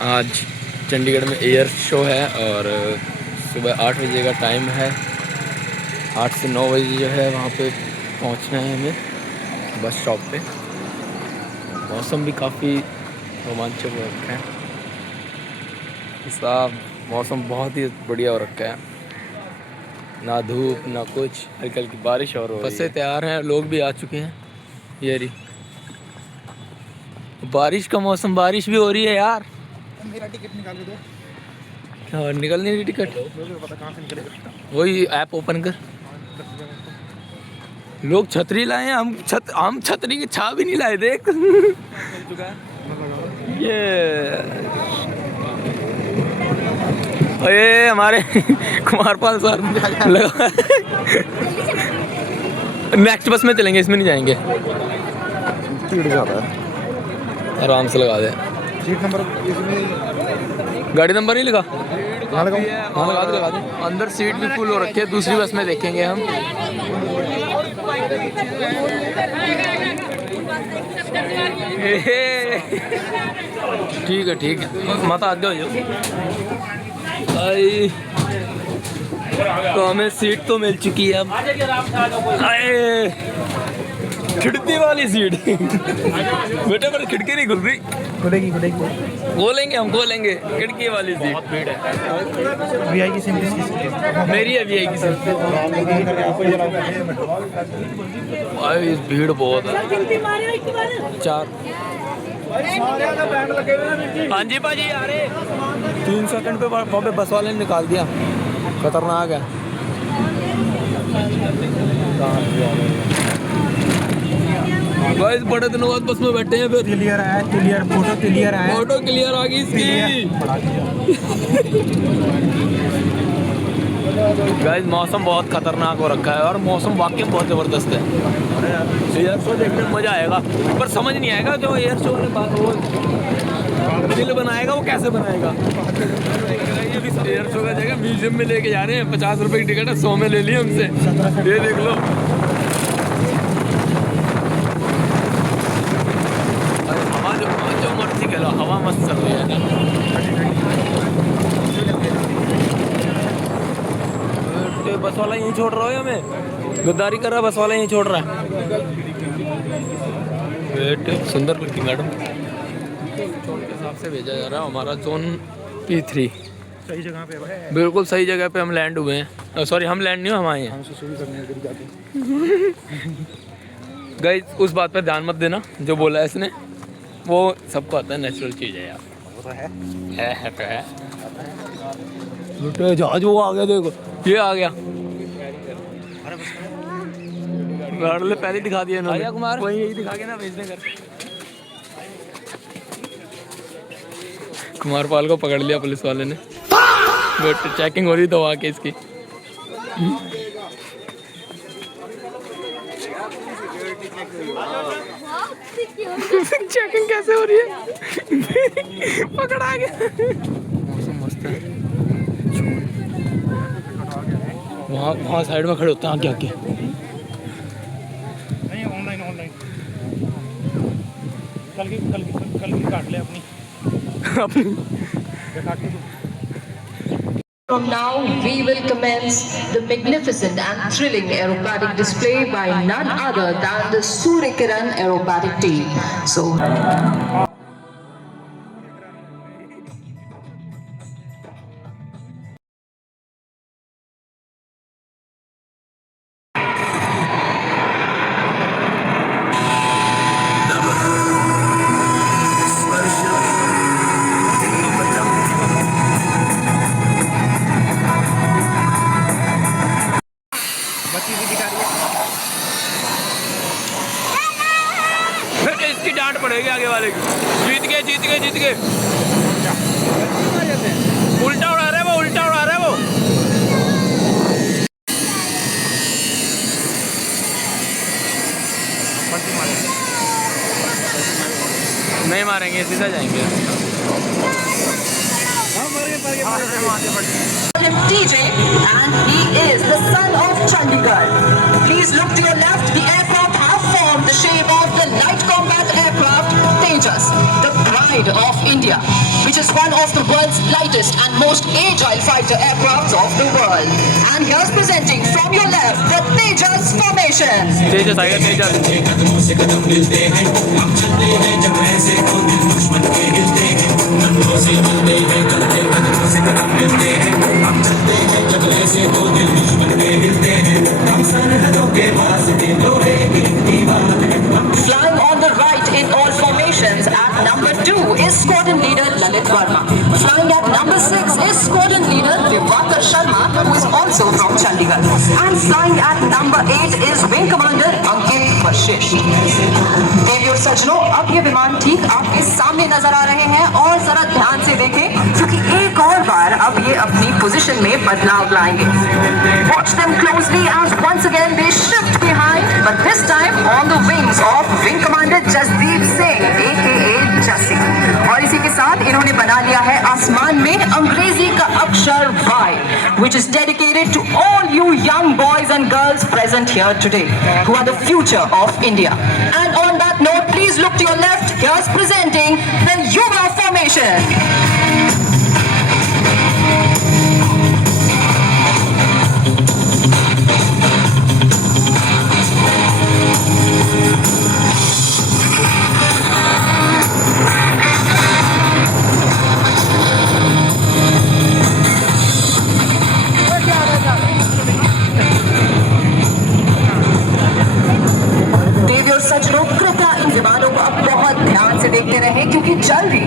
आज चंडीगढ़ में air show है और सुबह 8 बजे का टाइम है। 8 से 9 बजे जो है वहाँ पे पहुँचना है हमें बस स्टॉप पे। मौसम भी काफ़ी रोमांचक हो रखा है, साफ मौसम बहुत ही बढ़िया हो रखा है, ना धूप ना कुछ, हल्की हल्की बारिश और बसें तैयार हैं, लोग भी आ चुके हैं। ये रही बारिश का मौसम, बारिश भी हो रही है यार। मेरा टिकट निकाल के दो। क्या निकलनी है टिकट? पता कहाँ से निकलेगा? वही ऐप ओपन कर। लोग छतरी लाए हैं, हम छतरी की छा भी नहीं लाए। देख ये हमारे कुमारपाल सर लगा। नेक्स्ट बस में चलेंगे, इसमें नहीं जाएंगे। आराम से लगा दे। सीट नंबर इसमें गाड़ी नंबर नहीं लिखा? हाँ लगा दे। अंदर सीट भी फुल हो रखी है, दूसरी बस में देखेंगे हम। ठीक है माता आगे हो जाओ। तो हमें सीट तो मिल चुकी है अब। खिड़की वाली सीट बेटे, पर खिड़की नहीं खुल रही। खुलेगी खोलेंगे, हम खोलेंगे। खिड़की वाली सीट। बहुत भीड़ है। वीआई की सीट किसकी? मेरी है वीआई की सीट। भाई भीड़ बहुत है। 4 हाँ जी भाजी आ रहे। 3 सेकंड पे बस वाले ने निकाल दिया, खतरनाक है। गाइस बड़े दिनों बाद बस में बैठे हैं। फिर क्लियर आया, फोटो क्लियर आ गई इसकी। गाइस मौसम बहुत खतरनाक हो रखा है और मौसम वाकई बहुत ज़बरदस्त है। एयर शो देखने में मज़ा आएगा, पर समझ नहीं आएगा जो एयर शो ने बात वो दिल बनाएगा वो कैसे बनाएगा। ये भी एयर शो का जगह म्यूजियम में लेके जा रहे हैं। 50 रुपए की टिकट है, 100 में ले ली हमसे। ये देख लो, हवा जो मर्जी कह लो, हवा मस्त चल रही है। बस वाला यहीं छोड़ रहा है, हमें गद्दारी कर रहा है। बस वाला यहीं छोड़ रहा है। वेट, सुंदर लगती मैडम। जोन के हिसाब से भेजा जा रहा है। हमारा जोन P3 सही जगह पे है। बिल्कुल सही जगह पे हम लैंड हुए हैं। सॉरी, हम लैंड नहीं हुए, हम आए हैं। गाइस उस बात पर ध्यान मत देना जो बोला है इसने, वो सबको आता है, नेचुरल चीज़ है यार। वो तो है तो है। जहाज वो आ गया, देखो ये आ गया। गाड़ी पहले दिखा दिया इन्होंने। कुमार वही यही दिखा के ना भेजने कर। कुमारपाल को पकड़ लिया पुलिस वाले ने। बट चेकिंग हो रही दवा के इसकी। चेकिंग कैसे हो रही है? पकड़ा गया। मौसम मस्त है। वहाँ साइड में खड़े होते हैं आगे आगे। नहीं, ऑनलाइन कल की काट ले अपनी। From now, we will commence the magnificent and thrilling aerobatic display by none other than the Surikiran aerobatic team. So. इसकी डांट पड़ेगी आगे वाले की। जीत गए। उल्टा उड़ा रहा है वो। नहीं मारेंगे, सीधा जाएंगे। DJ and he is the son of Chandigarh. Please look to your left. The aircraft have formed the shape of the light combat aircraft Tejas, the pride pride of India, which is one of the world's lightest and most agile fighter aircrafts of the world. And here's presenting from your left the Tejas formation. तेजस आएगा तेजस Flying on the right in all formations at number 2 is squadron leader Lalit Verma. Flying at number 6 is squadron leader Divakar Sharma, who is also from Chandigarh. And flying at number 8 is wing commander Ankit Vashish. देवियों और सज्जनों, अब ये विमान ठीक आपके सामने नजर आ रहे हैं और जरा ध्यान से देखें क्योंकि एक और बार अब ये अपनी पोजीशन में बदलाव लाएंगे. Watch them closely as once again they shift behind, but this time on the wings of Wing Commander Jasdeep Singh, aka Jassi. और इसी के साथ इन्होंने बना लिया है आसमान में अंग्रेजी का अक्षर Y, which is dedicated to all you young boys and girls present here today, who are the future of India. And on that note, please look to your left. Here's presenting the Yuva formation. सज्जनों, कृपया इन विमानों को अब बहुत ध्यान से देखते रहें क्योंकि जल्द ही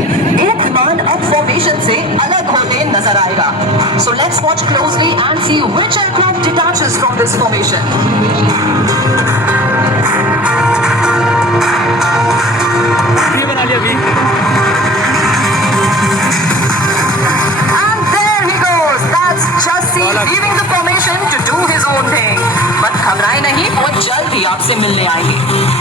एक विमान अब फॉर्मेशन से अलग होते नजर आएगा. So let's watch closely and see which aircraft detaches from this formation. ये बना लिया भी. And there he goes. That's Jassi leaving the formation to do his own thing. मत घबराएं नहीं, वो जल्द ही आपसे मिलने आएंगे.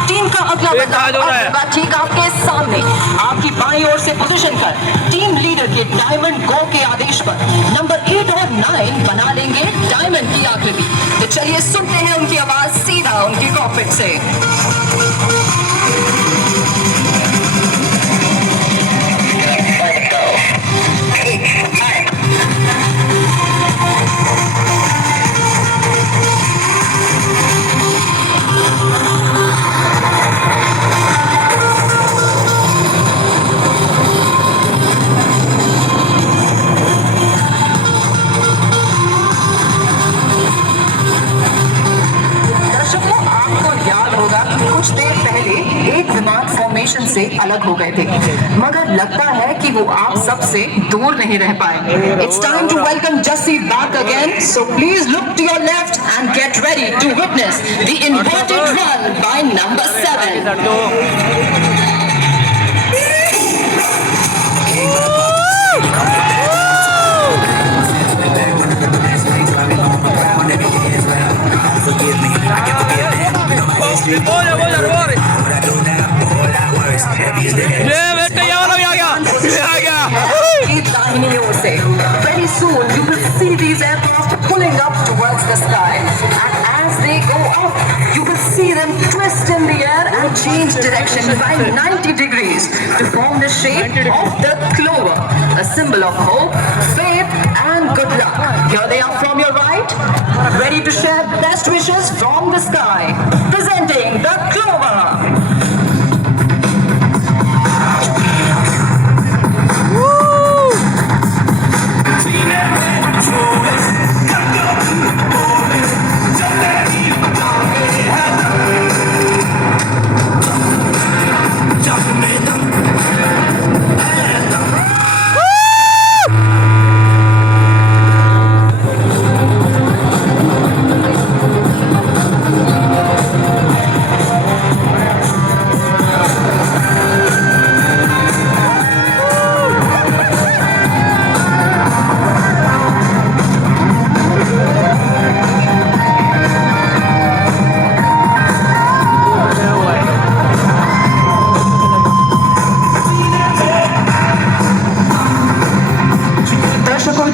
टीम का अगला बदलाव होगा ठीक आपके सामने. आपकी बाईं ओर से पोजीशन कर टीम लीडर के डायमंड गो के आदेश पर नंबर 8 और 9 बना लेंगे डायमंड की आकृति. तो चलिए सुनते हैं उनकी आवाज सीधा उनकी कॉकपिट से. से अलग हो गए थे, मगर लगता है कि वो आप सबसे दूर नहीं रह पाए. It's time to welcome Jassi back again, so please look to your left and get ready to witness the inverted run by number 7. Very soon you will see these aircraft pulling up towards the sky, and as they go up you will see them twist in the air and change direction by 90 degrees to form the shape of the clover, a symbol of hope, faith and good luck. Here they are from your right, ready to share best wishes from the sky, presenting the clover.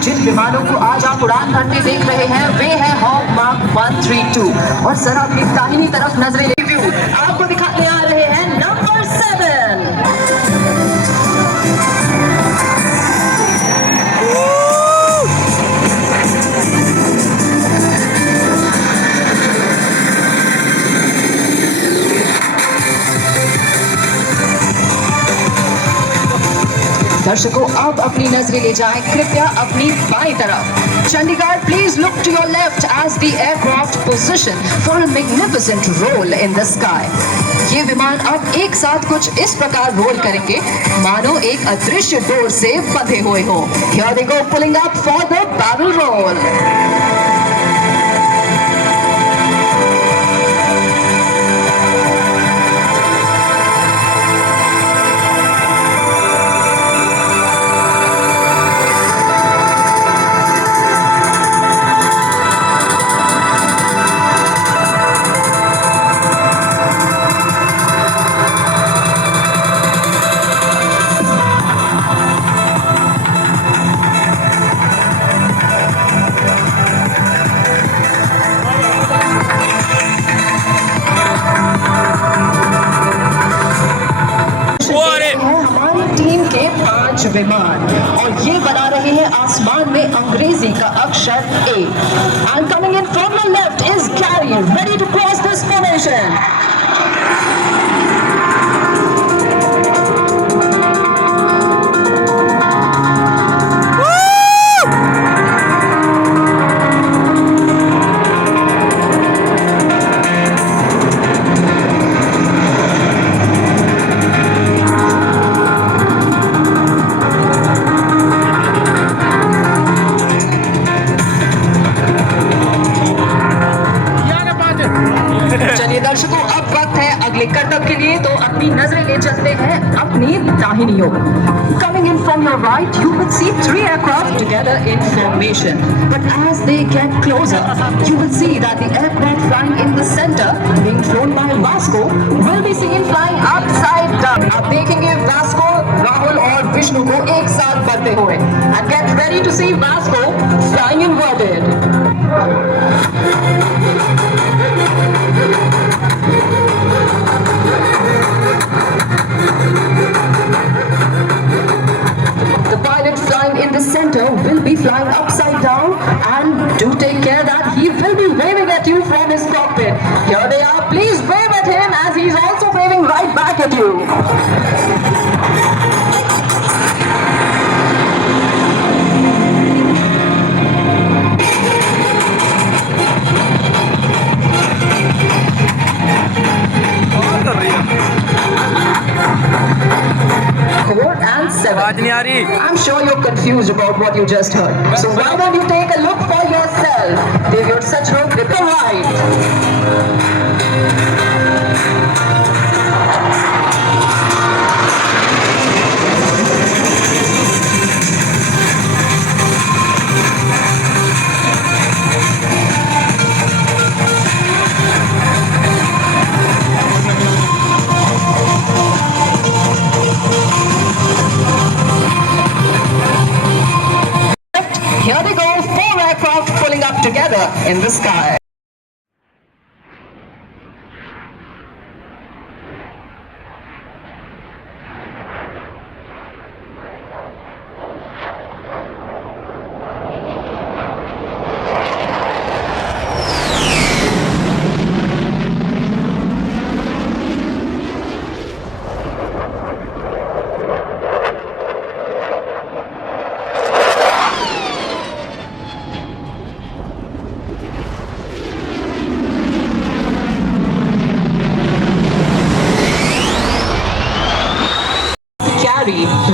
जिन विमानों को आज आप उड़ान भरते देख रहे हैं वे हैं हॉक मार्क 132 और सर अपनी दाहिनी तरफ नजरें रिव्यू आपको दिखाने आ रहे हैं नंबर 7. दर्शकों अब अपनी नजरें ले जाएं कृपया अपनी बाईं तरफ। Chandigarh please look to your left as the aircraft position for a magnificent roll in the sky. ये विमान अब एक साथ कुछ इस प्रकार रोल करेंगे मानो एक अदृश्य डोर से बंधे हुए हो। Here they go pulling up for the barrel roll. विमान और ये बना रहे हैं आसमान में अंग्रेजी का अक्षर A. And coming in from the left is Carrier, ready to cross this formation. दर्शकों अब वक्त है अगले करतब के लिए, तो अपनी नजरें ले चलते हैं अपनी दाहिनी ओर। Coming in from your right, you will see 3 aircraft together in formation. But as they get closer, you will see that the aircraft flying in the center, being flown by Vasco, will be seen flying upside down. आप देखेंगे वास्को, राहुल और विष्णु को एक साथ बढ़ते हुए। And get ready to see Vasco flying inverted. The pilot flying in the center will be flying upside down, and do take care that he will be waving at you from his cockpit. Here they are, please wave at him as he's also waving right back at you. And 7. I'm sure you're confused about what you just heard. So why don't you take a look for yourself? Devyot Sachro, grip right. Here they go, 4 aircraft pulling up together in the sky.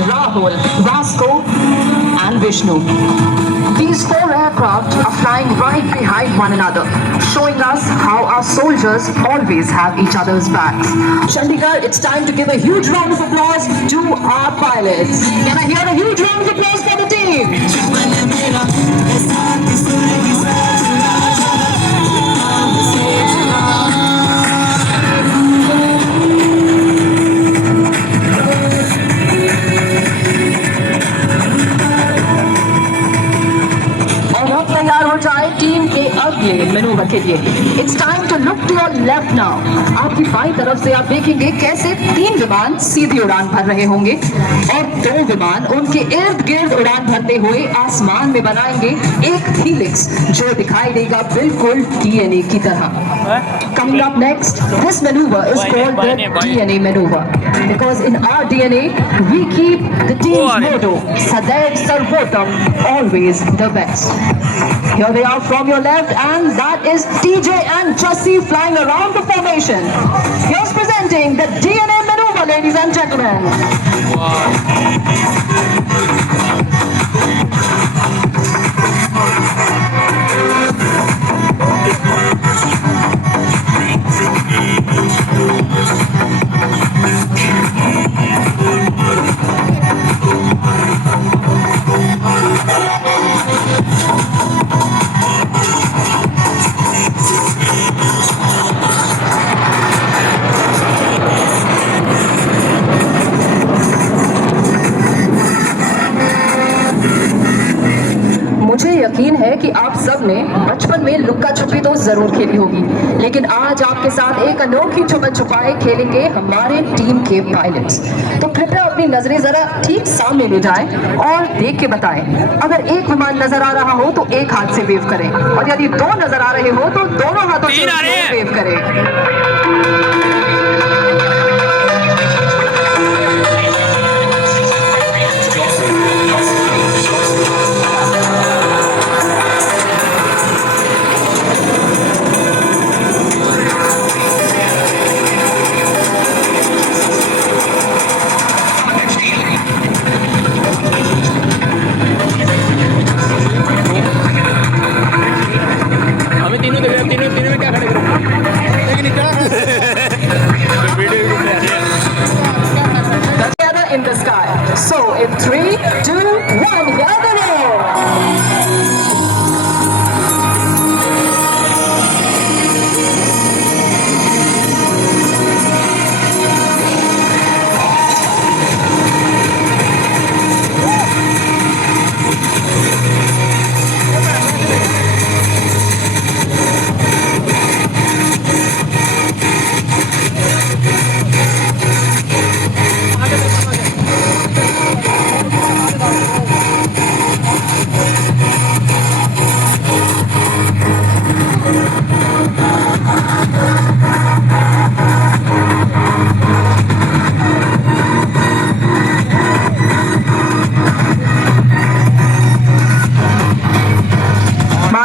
Rahul, Vasco and Vishnu. These 4 aircraft are flying right behind one another, showing us how our soldiers always have each other's backs. Chandigarh, it's time to give a huge round of applause to our pilots. Can I hear a huge round of applause for the team? Team के अगले manoeuvre number के लिए। It's time to look to your left now. आपकी बाईं तरफ से आप देखेंगे कैसे 3 विमान सीधी उड़ान भर रहे होंगे और 2 विमान उनके इर्द गिर्द उड़ान भरते हुए आसमान में बनाएंगे एक हीलिक्स जो दिखाई देगा बिल्कुल DNA की तरह। Coming up next, this maneuver is called the DNA maneuver because in our DNA we keep the team's motto Sadaiv Sarvotam, always the best. Here they are from your left, and that is TJ and Chassi flying around the formation. Here's presenting the DNA maneuver, ladies and gentlemen. मुझे यकीन है कि आप सब ने बचपन में लुक्का छुपी तो जरूर खेली होगी, लेकिन आज आपके साथ एक अनोखी छुपन छुपाई खेलेंगे हमारे टीम के पायलट्स। तो कृपया अपनी नजरें जरा ठीक सामने ले जाएं और देख के बताएं। अगर एक विमान नजर आ रहा हो तो एक हाथ से वेव करें, और यदि 2 नजर आ रहे हो तो दोनों हाथों से वेव करें। हमें तीनों देख रहे हैं, तीनों में क्या खड़े Together in the sky. So in 3, 2, 1, here they go.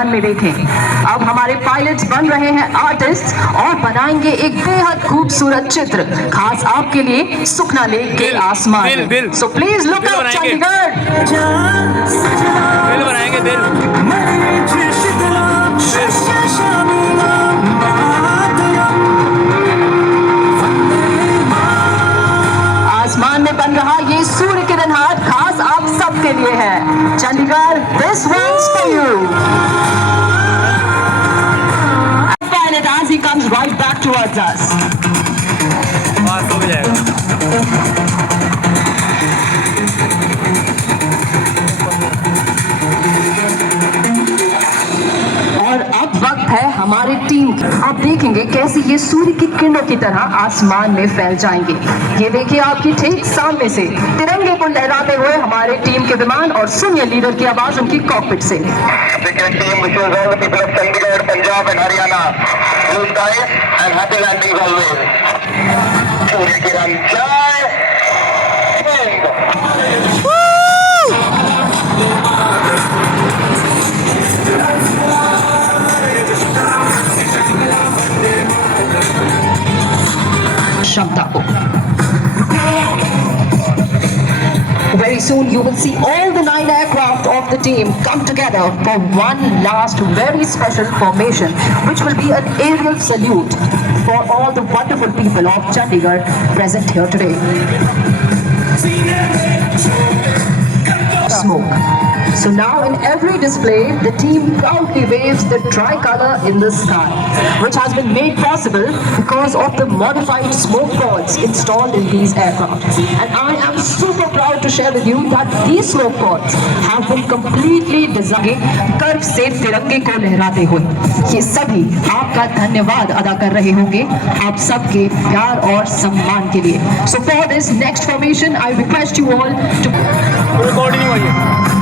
में देखें, अब हमारे पायलट्स बन रहे हैं आर्टिस्ट और बनाएंगे एक बेहद खूबसूरत चित्र खास आपके लिए सुखना लेक के आसमान में। So please look up Chandigarh. दिल बनाएंगे, दिल। आसमान में बन रहा ये सूर्य किरण हाट खास आप सबके लिए है। Chandigarh, this one's for you. As he comes right back towards us. पास हो जाएगा। और अब वक्त है हमारी टीम की। आप देखेंगे कैसे ये सूर्य की किरणों की तरह आसमान में फैल जाएंगे। ये देखिए आपकी ठीक सामने से तिरंगे को लहराते हुए हमारे टीम के विमान, और सुनिए लीडर की आवाज उनकी कॉकपिट से। पंजाब एंड Haryana, blue sky and happy landings always. Surya किरण जय हिंद। क्षमता को। Very soon you will see all the 9 aircraft of the team come together for one last very special formation, which will be an aerial salute for all the wonderful people of Chandigarh present here today. Smoke. So now in every display, the team proudly waves the tricolor in the sky, which has been made possible because of the modified smoke pods installed in these aircraft. And I am super proud to share with you that these smoke pods have been completely designed curve से तिरंगे को लहराते हुए। ये सभी आपका धन्यवाद अदा कर रहे होंगे आप सबके प्यार और सम्मान के लिए। So for this next formation, I request you all to recording हुई है।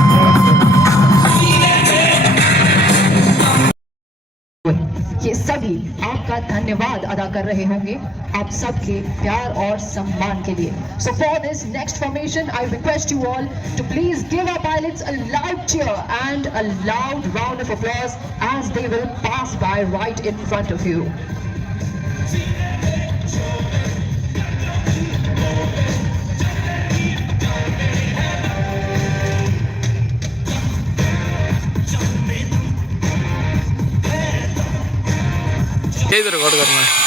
ये सभी आपका धन्यवाद अदा कर रहे होंगे आप सबके प्यार और सम्मान के लिए। So for this next formation, I request you all to please give our pilots a loud cheer and a loud round of applause as they will pass by right in front of you. यही रिकॉर्ड करना है।